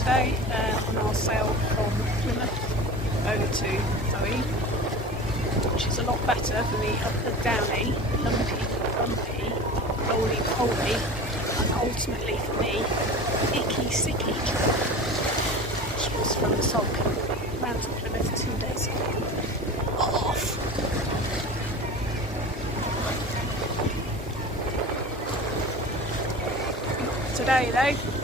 today on our sail from Plymouth over to Fowey, which is a lot better for the up and downy, lumpy, bumpy, roly-poly, and ultimately for me, icky-sicky trip, which was from the Sulk round to Plymouth 2 days ago. Off! Today though,